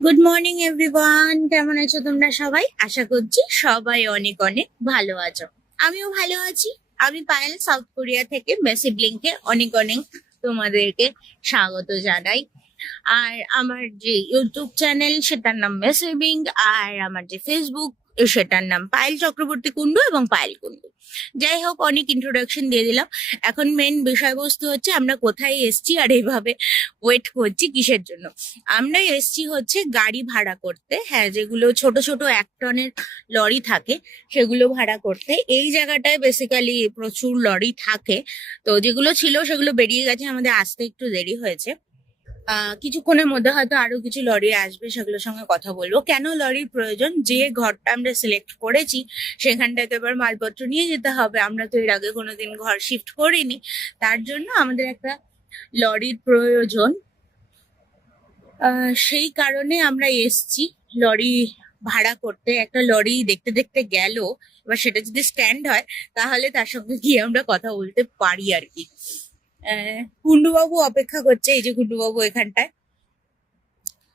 Good morning everyone, কেমন আছো তোমরা সবাই? আশা করছি সবাই অনেক অনেক ভালো আছো। আমিও ভালো আছি। আমি পায়েল, সাউথ কোরিয়া থেকে মেসি ব্লিংকে অনেক অনেক তোমাদেরকে স্বাগত জানাই। আর আমার যে ইউটিউব চ্যানেল সেটার নাম মেসি ব্লিং, আর আমার যে ফেসবুক সেটার নাম পায়েল চক্রবর্তী কুন্ডু এবং পায়েল কুন্ডু। যাই হোক, অনেক ইন্ট্রোডাকশন দিয়ে দিলাম। এখন মেন বিষয়বস্তু হচ্ছে আমরা কোথায় এসছি আর এইভাবে ওয়েট করছি কিসের জন্য। আমরা এসছি হচ্ছে গাড়ি ভাড়া করতে, হ্যাঁ, যেগুলো ছোট ছোট 1 টনের লরি থাকে সেগুলো ভাড়া করতে। এই জায়গাটায় বেসিক্যালি প্রচুর লরি থাকে, তো যেগুলো ছিল সেগুলো বেরিয়ে গেছে, আমাদের আসতে একটু দেরি হয়েছে। কিছুক্ষণের মধ্যে হয়তো আরো কিছু লরি আসবে, সেগুলোর সঙ্গে কথা বলবো। কেন লরির প্রয়োজন? যে ঘরটা আমরা সিলেক্ট করেছি সেখানটায় তো এবার মালপত্র নিয়ে যেতে হবে, আমরা তো এর আগে কোনোদিন ঘর শিফট করিনি, তার জন্য আমাদের একটা লরির প্রয়োজন। সেই কারণে আমরা এসছি লরি ভাড়া করতে। একটা লরি দেখতে দেখতে গেল, এবার সেটা যদি স্ট্যান্ড হয় তাহলে তার সঙ্গে গিয়ে আমরা কথা বলতে পারি আর কি। কুন্ডুবাবু অপেক্ষা করছে, এই যে কুন্ডুবাবু এখানটায়।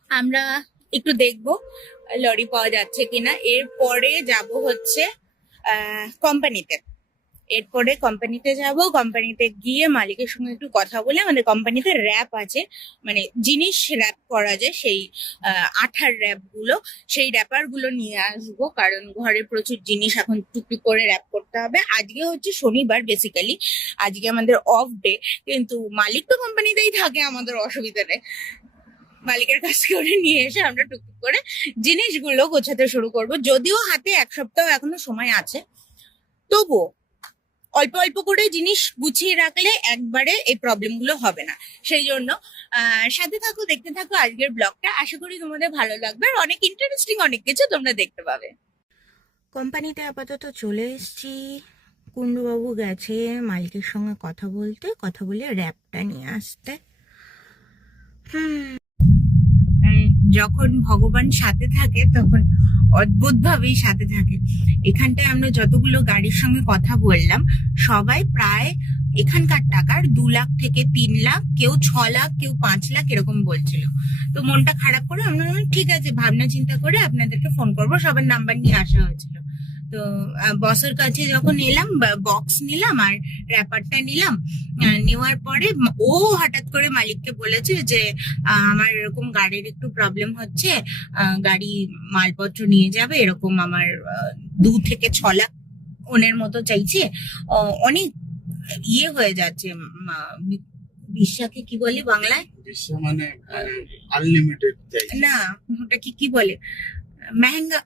আমরা একটু দেখবো লরি পাওয়া যাচ্ছে কিনা। এরপরে যাব হচ্ছে কোম্পানিতে। এরপরে কোম্পানিতে যাব, কোম্পানিতে গিয়ে মালিকের সঙ্গে একটু কথা বলে, আমাদের কোম্পানিতে র্যাপ আছে, মানে জিনিস র্যাপ করা যায়, সেই আঠার র্যাপ গুলো, সেই র্যাপার গুলো নিয়ে আসবো, কারণ ঘরে প্রচুর জিনিস এখন টুকটুক করে র্যাপ করতে হবে। আজকে হচ্ছে শনিবার, বেসিক্যালি আজকে আমাদের অফ ডে, কিন্তু মালিক তো কোম্পানিতেই থাকে, আমাদের অসুবিধা নেই। মালিকের কাছ করে নিয়ে এসে আমরা টুকটুক করে জিনিসগুলো গোছাতে শুরু করব। যদিও হাতে 1 সপ্তাহ এখনো সময় আছে, তবুও অল্প অল্প করে জিনিস গুছিয়ে রাখলে একবারে এই প্রবলেম গুলো হবে না। সেই জন্য সাথে থাকো, দেখতে থাকো আজকের ব্লগটা। আশা করি তোমাদের ভালো লাগবে, আর অনেক ইন্টারেস্টিং অনেক কিছু তোমরা দেখতে পাবে। কোম্পানিতে আপাতত চলে এসেছি। কুন্ডুবাবু গেছে মালিকের সঙ্গে কথা বলতে, কথা বলে র্যাপটা নিয়ে আসতে। যখন ভগবান সাথে থাকে তখন অদ্ভুত ভাবেই সাথে থাকে। এখানটায় আমরা যতগুলো গাড়ির সঙ্গে কথা বললাম, সবাই প্রায় এখানকার টাকার 2 লাখ থেকে 3 লাখ, কেউ 6 লাখ, কেউ 5 লাখ এরকম বলছিল। তো মনটা খারাপ করে আমরা বললাম, ঠিক আছে, ভাবনা চিন্তা করে আপনাদেরকে ফোন করবো। সবার নাম্বার নিয়ে আসা হয়েছিল। তো বসের কাছে যখন এলাম, বক্স নিলাম আর র্যাপারটা নিলাম। নেওয়ার পরে ও হঠাৎ করে মালিককে বলেছে যে আমার এরকম গাড়ির একটু প্রবলেম হচ্ছে, গাড়ি মালপত্র নিয়ে যাবে, এরকম আমার 2 থেকে 6 লাখ ওনের মতো চাইছে। অনেক ইয়ে হয়ে যাচ্ছে। বিশ্বাকে কি বলি বাংলায়? বিশ্ব মানে আনলিমিটেড না, ওটা কি কি বলে, মেহেঙ্গা।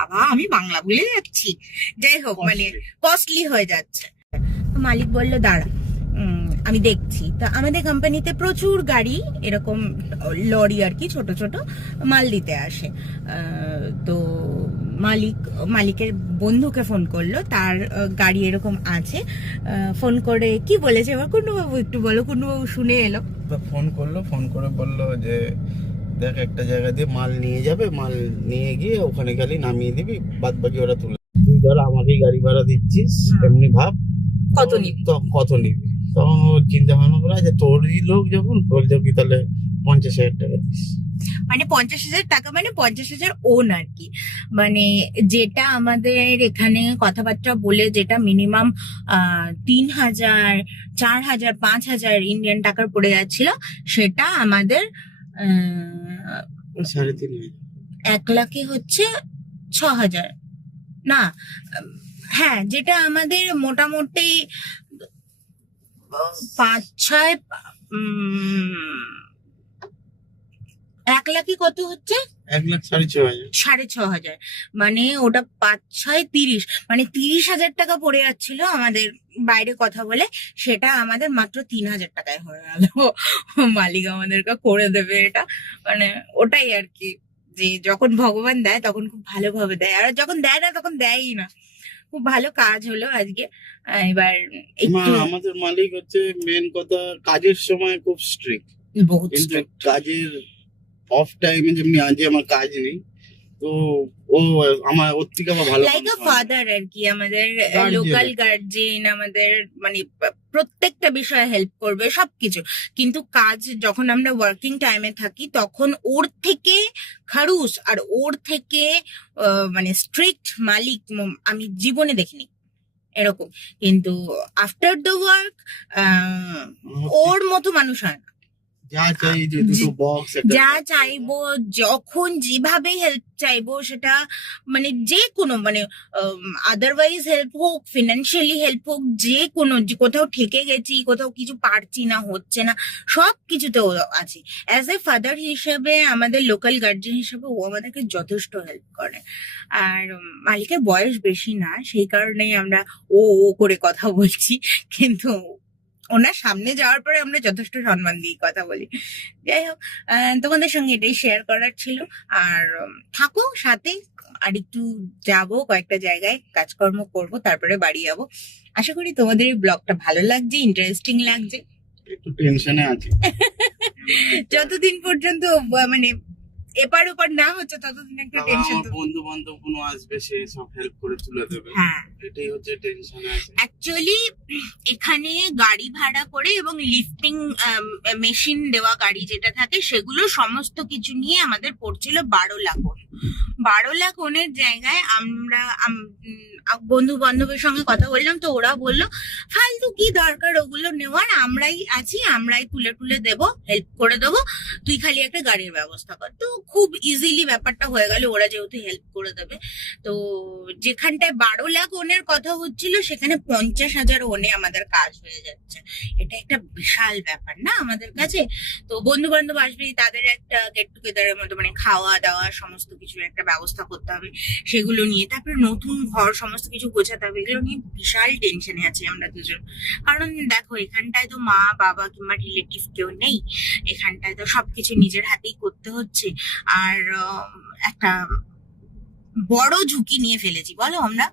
বাবা, আমি বাংলা ভুলে যাচ্ছি। যাই হোক, মানে কস্টলি হয়ে যাচ্ছে। তো মালিক বললো দাঁড়া, আমি দেখছি। তো আমাদের কোম্পানিতে প্রচুর গাড়ি এরকম লরি আর কি, ছোট ছোট মাল দিতে আসে। তো মালিকের বন্ধুকে ফোন করলো, তার গাড়ি এরকম আছে। ফোন করে কি বলেছে এবার কুন্ডুবাবু একটু বলো, কুন্ডুবাবু শুনে এলো। ফোন করলো, ফোন করে বললো যে দেখ একটা জায়গা দিয়ে মাল নিয়ে যাবে, মাল নিয়ে গিয়ে ওখানে গেলে নামিয়ে দিবি, বাদ বাকি ওরা তুলে। তুই ধর আমাকেই গাড়ি ভাড়া দিচ্ছিস, এমনি ভাব কত নিবি। কত নিবি। তখন ও চিন্তা ভাবনা করে, যে তোরই লোক যখন, তোর যোগী তাহলে 50,000 টাকা দিস। মানে 50,000 টাকা, মানে 50,000 ওন আর কি। মানে যেটা আমাদের এখানে কথাবার্তা বলে যেটা মিনিমাম 3,000, 4,000, 5,000 ইন্ডিয়ান টাকার পড়ে যাচ্ছিল, সেটা আমাদের 3,500 1 লাখে হচ্ছে 6,000। না, হ্যাঁ, যেটা আমাদের মোটামুটি 5-6, 1 লাখে কত হচ্ছে? 1,06,500। 6,500। মানে ওটা 5-6, 30, মানে 30,000 টাকা পড়ে যাচ্ছিল আমাদের বাইরে কথা বলে, সেটা আমাদের মাত্র 3,000 টাকায় হয়ে গেল। মালিক আমাদেরকে করে দেবে এটা, মানে ওটাই আর কি, যে যখন ভগবান দেয় তখন খুব ভালোভাবে দেয়, আর যখন দেয় না তখন দেয়ই না। খুব ভালো কাজ হলো আজকে। এবার একটু আমাদের মালিক হচ্ছে মেন কথা, কাজের সময় খুব স্ট্রিক্ট, বহুত কিন্তু কাজের অফ টাইমে, যেমনি আজকে আমার কাজ নেই, তো ও আমার ওর থেকে আবার ভালো লাইক আ মানুষ হয় না। ফাদার আর কি, আমাদের Guardian। লোকাল গার্জিয়ান, আমাদের মানে প্রত্যেকটা বিষয়ে হেল্প করবে সবকিছু। কিন্তু কাজ যখন আমরা ওয়ার্কিং টাইমে থাকি তখন ওর থেকে খারুস আর ওর থেকে মানে স্ট্রিক্ট মালিক আমি জীবনে দেখিনি এরকম। কিন্তু আফটার দ্য ওয়ার্ক ওর মতো মানুষ হয় না। যা চাই যে দুটো বক্স যা চাইবো যখন যেভাবে হেল্প চাইবো সেটা মানে যে কোনো মানে আদারওয়াইজ হেল্প হোক, ফিনান্সিয়ালি হেল্প হোক, যে কোনো কোথাও ঠেকে গেছি, কোথাও কিছু পারছি না, হচ্ছে না, সব কিছুতে ও আছে। অ্যাজ এ ফাদার হিসেবে, আমাদের লোকাল গার্জিয়ান হিসেবে ও আমাদেরকে যথেষ্ট হেল্প করে। আর মালিকের বয়স বেশি না, সেই কারণেই আমরা ও ও করে কথা বলছি, কিন্তু ওনার সামনে যাওয়ার পরে আমরা যথেষ্ট সম্মান দিয়ে কথা বলি। যাই হোক, তোমাদের সঙ্গে এটাই শেয়ার করার ছিল। আর থাকো সাথে, আর একটু যাবো কয়েকটা জায়গায়, কাজকর্ম করব, তারপরে বাড়ি যাবো। আশা করি তোমাদের এই ব্লগটা ভালো লাগছে, ইন্টারেস্টিং লাগছে। একটু টেনশনে আছি। যতদিন পর্যন্ত মানে এপার ওপার না হচ্ছে ততদিন একটা তারপর টেনশন। আমার বন্ধু বান্ধব কোনো আসবে, সে সব হেল্প করে তুলে দেবে। হ্যাঁ, এটাই হচ্ছে টেনশনে আছে। অ্যাকচুয়ালি এখানে গাড়ি ভাড়া করে এবং লিফটিং মেশিন দেওয়া গাড়ি যেটা থাকে, সেগুলো সমস্ত কিছু নিয়ে আমাদের পড়ছিল 12 লাখ। 12 লাখ ওনের জায়গায় আমরা বন্ধু বান্ধবের সঙ্গে কথা বললাম, তো ওরা বললো ফালতু কি দরকার ওগুলো নেওয়ার, আমরাই আছি, আমরাই তুলে তুলে দেবো, হেল্প করে দেবো, তুই খালি একটা গাড়ির ব্যবস্থা কর। তো খুব ইজিলি ব্যাপারটা হয়ে গেল, ওরা যেহেতু হেল্প করে দেবে। তো যেখানটায় 12 লাখ ওনের কথা হচ্ছিল, সেখানে 50,000 ওনে আমাদের কাজ হয়ে যাচ্ছে। এটা একটা বিশাল ব্যাপার না আমাদের কাছে। তো বন্ধু বান্ধব আসবেই, তাদের একটা গেট টুগেদারের মতো মানে খাওয়া দাওয়া সমস্ত কিছুর একটা ব্যবস্থা করতে হবে, সেগুলো নিয়ে তারপরে নতুন ঘর সমস্ত কিছু গোছাতে হবে, এগুলো নিয়ে বিশাল টেনশনে আছি আমরা দুজন। কারণ দেখো, এখানটায় তো মা বাবা কিংবা রিলেটিভ কেউ নেই, এখানটায় তো সবকিছু নিজের হাতেই করতে হচ্ছে। আর একটা বড় ঝুঁকি নিয়ে ফেলেছি, বলো, আমরা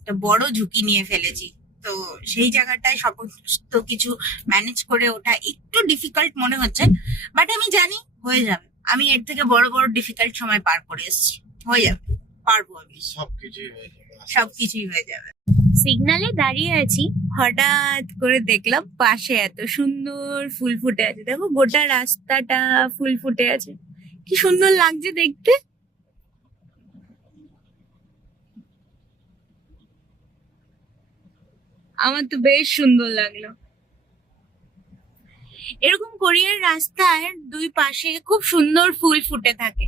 একটা বড় ঝুঁকি নিয়ে ফেলেছি। তো সেই জায়গাটায় সমস্ত কিছু ম্যানেজ করে ওটা একটু ডিফিকাল্ট মনে হচ্ছে, বাট আমি জানি হয়ে যাবে। আমি এর থেকে বড় বড় ডিফিকাল্ট সময় পার করে এসেছি, হয়ে যাবে, পারবো আমি, সবকিছুই হয়ে যাবে। সবকিছুই হয়ে যাবে। সিগনালে দাঁড়িয়ে আছি, হঠাৎ করে দেখলাম পাশে এত সুন্দর ফুল ফুটে আছে। দেখো, গোটা রাস্তাটা ফুল ফুটে আছে, কি সুন্দর লাগছে দেখতে। আমার তো বেশ সুন্দর লাগলো। এরকম কোরিয়ার রাস্তার দুই পাশে খুব সুন্দর ফুল ফুটে থাকে।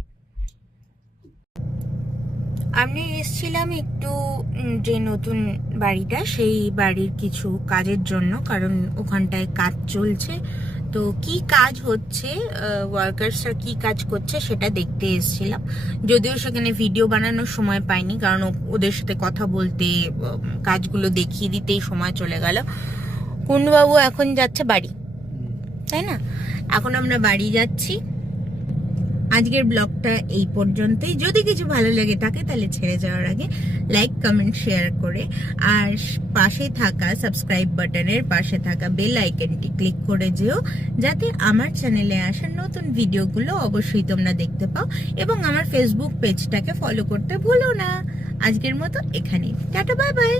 আমি এসেছিলাম একটু যে নতুন বাড়িটা, সেই বাড়ির কিছু কাজের জন্য, কারণ ওখানটায় কাজ চলছে। তো কি কাজ হচ্ছে, ওয়ার্কার্সরা কি কাজ করছে সেটা দেখতে এসেছিলাম। যদিও সেখানে ভিডিও বানানোর সময় পাইনি, কারণ ওদের সাথে কথা বলতে, কাজগুলো দেখিয়ে দিতেই সময় চলে গেল। কুন্ডুবাবু এখন যাচ্ছে বাড়ি, তাই না? এখন আমরা বাড়ি যাচ্ছি। আজকের ব্লগটা এই পর্যন্তই। যদি কিছু ভালো লেগে থাকে তাহলে ছেড়ে যাওয়ার আগে লাইক, কমেন্ট, শেয়ার করে, আর পাশে থাকা সাবস্ক্রাইব বাটনের পাশে থাকা বেল আইকনটি ক্লিক করে যেও, যাতে আমার চ্যানেলে আসা নতুন ভিডিওগুলো অবশ্যই তোমরা দেখতে পাও, এবং আমার ফেসবুক পেজটাকে ফলো করতে ভুলো না। আজকের মতো এখানেই, টাটা, বাই বাই।